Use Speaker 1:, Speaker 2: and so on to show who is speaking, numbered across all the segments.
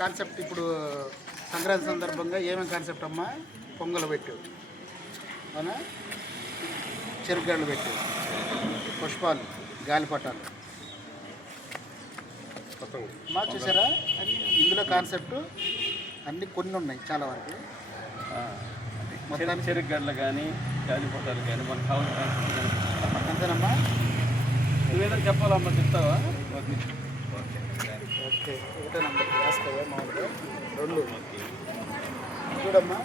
Speaker 1: Concept ఇప్పుడు సంక్రాంతి సందర్భంగా ఏమేమి కాన్సెప్ట్ అమ్మా? పొంగలు పెట్టు. అవునా? చెరుకుగడలు పెట్టు. పుష్పాలు గాలిపటాలు. మా చూసారా? ఇందులో కాన్సెప్ట్ అన్ని కొన్ని ఉన్నాయి చాలా వరకు. మొత్తానికి
Speaker 2: చెరుకు గడ్డలు కానీ గాలిపోతాలు కానీ మనకు కావాలి
Speaker 1: అంతేనమ్మా?
Speaker 2: నువ్వేదో చెప్పాలమ్మా చెప్తావా?
Speaker 1: ఓకే ఒకటే నంబర్ రాసుకోవా మామూలుగా రెండు. చూడమ్మా.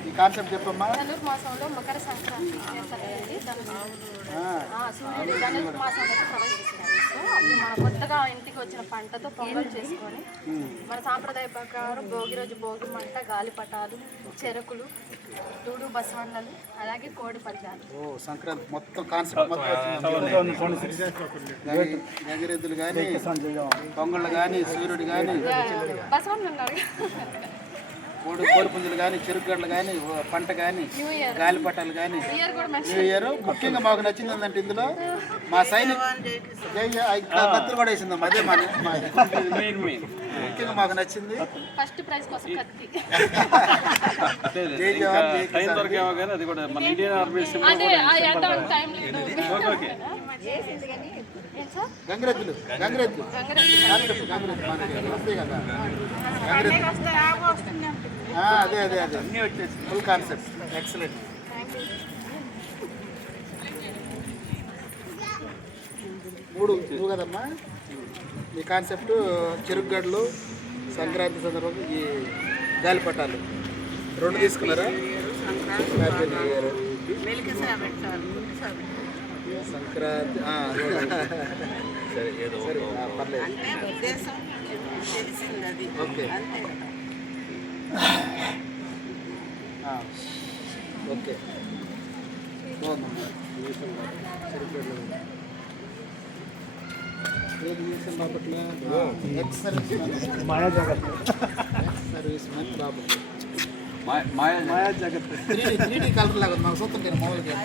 Speaker 1: ఈ కాన్సెప్ట్ చెప్పమ్మా.
Speaker 3: ధనుర్ మాసంలో మకర సంక్రాంతి చేస్తారు కదండి ధనుర్
Speaker 1: ఆ,
Speaker 3: ఆ, సూర్యుడు ధనుర్ మాసంలో ప్రవేశిస్తారు. సో అప్పుడు మన కొత్తగా ఇంటికి వచ్చిన పంటతో పొంగల్ చేసుకొని మన సాంప్రదాయ ప్రకారం భోగి రోజు భోగి మంట గాలిపటాలు చెరుకులు దూడు బసవన్నలు అలాగే కోడి పందాలు.
Speaker 1: ఓ సంక్రాంతి మొత్తం కాన్సెప్ట్ మొత్తం గంగిరెద్దులు కానీ పొంగళ్ళు కానీ సూర్యుడు కానీ
Speaker 3: బసవన్న ఉన్నారు
Speaker 1: కోడి కోడి పుంజులు కానీ చెరుకుగడ్డలు కానీ పంట కానీ గాలిపటాలు కానీ
Speaker 3: ఇయర్ కూడా మంచి
Speaker 1: న్యూ ఇయర్ ముఖ్యంగా మాకు నచ్చింది ఏంటంటే ఇందులో మా సైనిక జై జై- కత్తులు కూడా వేసిందమ్మా అదే మా మా-
Speaker 2: మెయిన్ మెయిన్
Speaker 1: ముఖ్యంగా మాకు నచ్చింది.
Speaker 3: ఫస్ట్ ప్రైజ్ కోసం కత్తి.
Speaker 1: జై జవాన్ జై
Speaker 2: టైం దొరికేమో కానీ అది కూడా మన ఇండియన్ ఆర్మీ సింబల్
Speaker 3: అదే ఆ ఎండ టైం లేదు.
Speaker 2: ఓకే
Speaker 1: గంగిరెద్దులు గంగిరెద్దులు.
Speaker 3: గంగరెద్దు
Speaker 1: కాన్సెప్ట్ గంగిరెద్దు మనకి వస్తాయి కదా. అదే అదే అదే. అన్నీ వచ్చేసి ఫుల్ కాన్సెప్ట్ ఎక్సలెంట్ మూడు నువ్వు కదమ్మా? ఈ కాన్సెప్ట్ చెరుకుగడ్డలు సంక్రాంతి సందర్భంగా ఈ గాలిపటాలు రెండు తీసుకున్నారా? సంక్రాంతి ఆ,
Speaker 2: సరే
Speaker 1: పర్లేదు. ఓకే. ఆ, ఓకే బాగుందమ్మా చెరుకుగడ్డలు ఏది చేసిన Bapatla ex service man ex service man Bapatla
Speaker 2: మాయా మాయా మాయా
Speaker 1: జగత్ త్రీ త్రీ డీ కలర్ లాగా ఉంది. మాకు సొంతం నేను మామూలుగా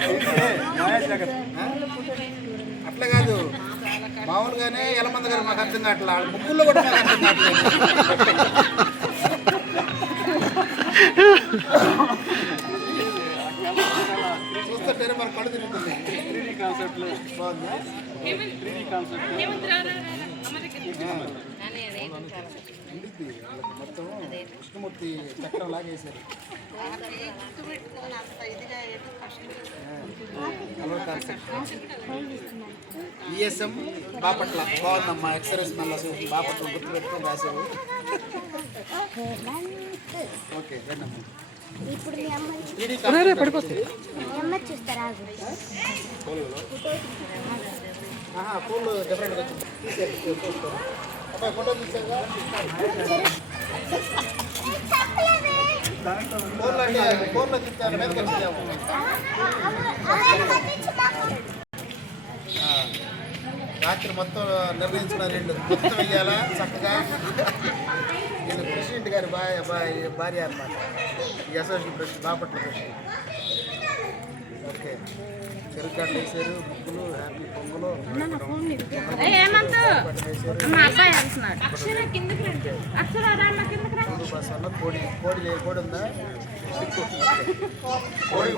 Speaker 2: మాయా జగత్
Speaker 1: ఆ? అట్లా కాదు మామూలుగానే ఎలమంద గారు మాకు అర్థం కావట్లా ముగ్గుల్లో కూడా మాకు అర్థం కావట్లేదు చూస్తుంటేనే మన కళ్ళు తిరుగుతుంది.
Speaker 2: త్రీ డీ కాన్సెప్ట్లు.
Speaker 1: బాగుందా?
Speaker 2: త్రీ కాన్సెప్ట్
Speaker 1: ఉండిద్ది వాళ్ళకి మొత్తం కృష్ణమూర్తి చక్రం లాగా వేశారు. కలర్ కాన్సెప్ట్ ఈఎస్ఎం బాపట్ల బాగుందమ్మా ఎక్సరెస్ మళ్ళీ చూసి బాపట్ల గుర్తు పెట్టుకొని రాసావు ఓకే రండమ్మా
Speaker 4: ఇప్పుడు మీ అమ్మ మీ చూస్తారా
Speaker 1: తీసేయండి. రాత్రి మొత్తం నిర్ణయించిన రెండు. మొత్తం వెయ్యాలా చక్కగా? నేను ప్రెసిడెంట్ గారి భార్య భార్య భార్య అనమాట ఈ association president Bapatla president. Okay. చెరుకట్లు వేసారు హ్యాపీ పొంగులు. మూడు బస్సుల్లో కోడి కోడి లే- కోడి ఉందా కోడి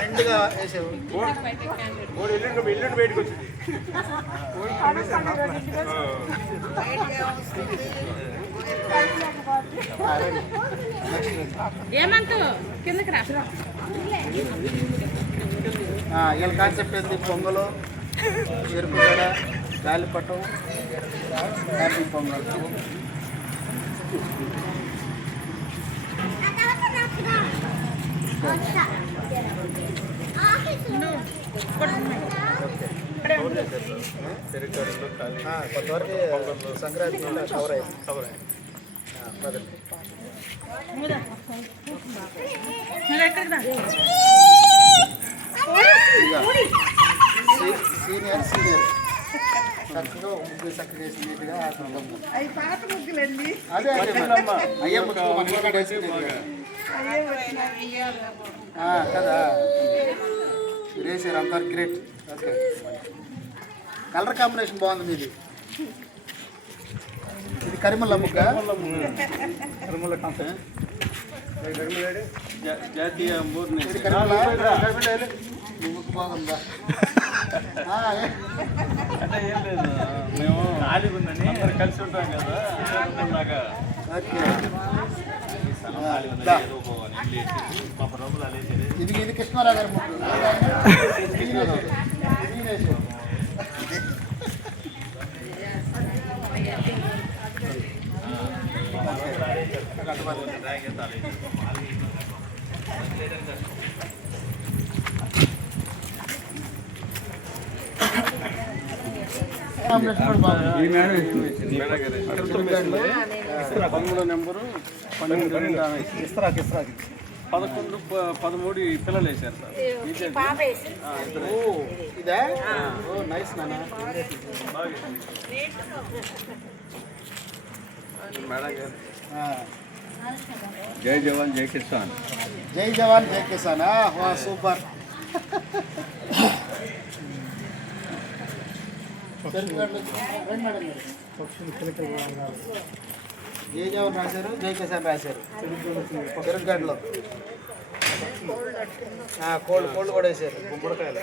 Speaker 1: నిండుగా వేసావు.
Speaker 5: ఏమంటూ కిందకి రా.
Speaker 1: వీళ్ళ కాన్సెప్ట్ పొంగలు చెరుకుగడ గాలిపటం హ్యాపీ పొంగల్. ఆ, కొంతవరకు సంక్రాంతి కవర్ అయింది కవర్ అయింది పదండి
Speaker 5: నువ్వు ఎక్కడికి రా
Speaker 1: సీ- సీనియర్ సీనియర్ చక్కగా ముగ్గురు చక్కగా వేసి నీట్గా
Speaker 5: అవి పాత ముగ్గులండి
Speaker 1: అదే అయ్యే ముగ్గులు మన ఇంట్లో కదా. ఆ, కదా గ్రేట్ ఓకే కలర్ కాంబినేషన్ బాగుంది మీది ఇది కరిమల్ల
Speaker 2: తిరుమల కాన్సెప్ట్ జా- జాతీయ మూర్ని
Speaker 1: ఇది కరిమల్ల ముగ్గు బాగుందా.
Speaker 2: అంటే ఏం లేదు మేము అందరు కలిసి ఉంటాం కదా
Speaker 1: దా. ఇది ఇది కృష్ణారావు గారి ముగ్గు
Speaker 2: పదమూడో నెంబరు పన్నెండు పదకొండు పదమూడు పిల్లలు వేశారు సార్ ఇదే.
Speaker 1: నైస్ నాన్న
Speaker 2: జై జవాన్ జై కిసాన్
Speaker 1: జై జవాన్ జై కిసాన్ వా సూపర్ జై జవాన్ రాశారు జై కిసాన్ రాశారు చెరుకుగడ్డలో కోళ్ళు కోళ్ళు కూడా వేసారు గుమ్మడికాయలు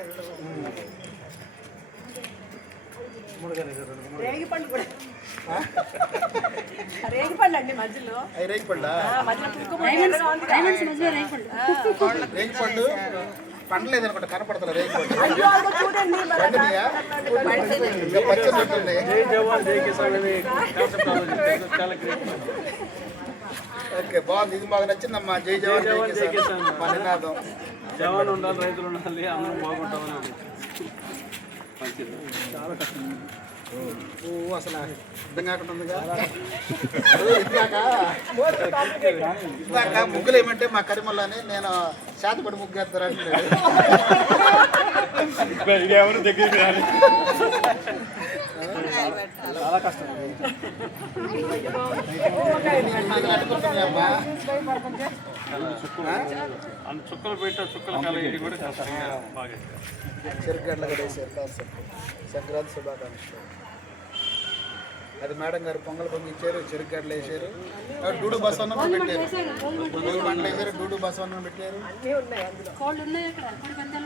Speaker 5: రేగిపండు కూడా. రేగిపండు అండి మధ్యలో.
Speaker 1: అవి రేగిపండా
Speaker 5: మధ్యలో కుక్కపండు
Speaker 1: రేగిపండు పండలేదు అనుకుంటా కనపడతలే రేగిపండు
Speaker 5: చూడండి
Speaker 1: పండినయా ఇంకా పచ్చడి ఉంటుంది
Speaker 2: జై జవాన్ జై కిసాన్ అనే కాన్సెప్ట్ ఆలోచించారు చాలా గ్రేట్
Speaker 1: ఓకే బాగుంది. ఇది మాకు నచ్చిందమ్మా. జై జవాన్ జై
Speaker 2: జవాన్ జై
Speaker 1: కిసాన్. మా నినాదం
Speaker 2: జవాన్ ఉండాలి రైతులు ఉండాలి అందరం బాగుంటామని చాలా కష్టం.
Speaker 1: ఓ అసలు అర్థం కాకుండా ఉందిగా ఓ, ఇందాక ముగ్గులు ఏమంటే మా కరిమల్లని నేను శాతపడి ముగ్గు వేస్తారని
Speaker 2: చాలా కష్టం. చుక్కలు పెట్టా చుక్కల ఇది కూడా సరిగా బాగా చేశారు.
Speaker 1: చెరుగడ్ల కూడా సంక్రాంతి శుభాకాంక్షలు. అది మేడం గారు పొంగల్ పొంగిచ్చారు చెరుగడ్డలు వేసారు. డూడు బసవన్నం పెట్టారు. డూడు పంటలు వేసారు డూడు బసవన్నం పెట్టారు.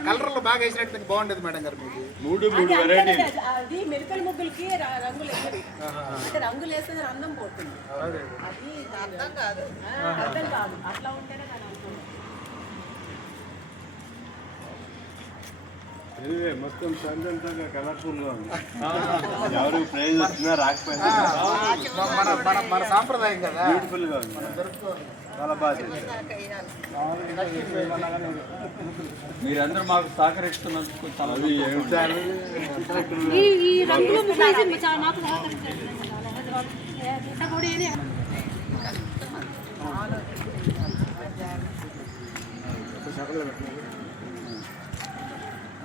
Speaker 1: కలర్లో బాగా వేసినట్టు బాగుండేది మేడం గారు మీకు.
Speaker 2: మూడు మూడు వెరైటీ
Speaker 5: అది మెరుకల ముగ్గులకి రంగులు అంటే రంగులు వేస్తే అందం పోతుంది. అది అర్థం కాదు. అర్థం కాదు. అట్లా ఉంటేనే
Speaker 2: మొత్తం సంజంతంగా కలర్ఫుల్గా ఉంది. ఎవరు ప్రైజ్ వచ్చినా రాకపోయినా.
Speaker 1: మన మన మన సాంప్రదాయం కదా.
Speaker 2: బ్యూటిఫుల్గా ఉంది. చాలా బాగా చేశారు. మీరందరూ మాకు సహకరిస్తున్నందుకు చాలా
Speaker 6: ఈ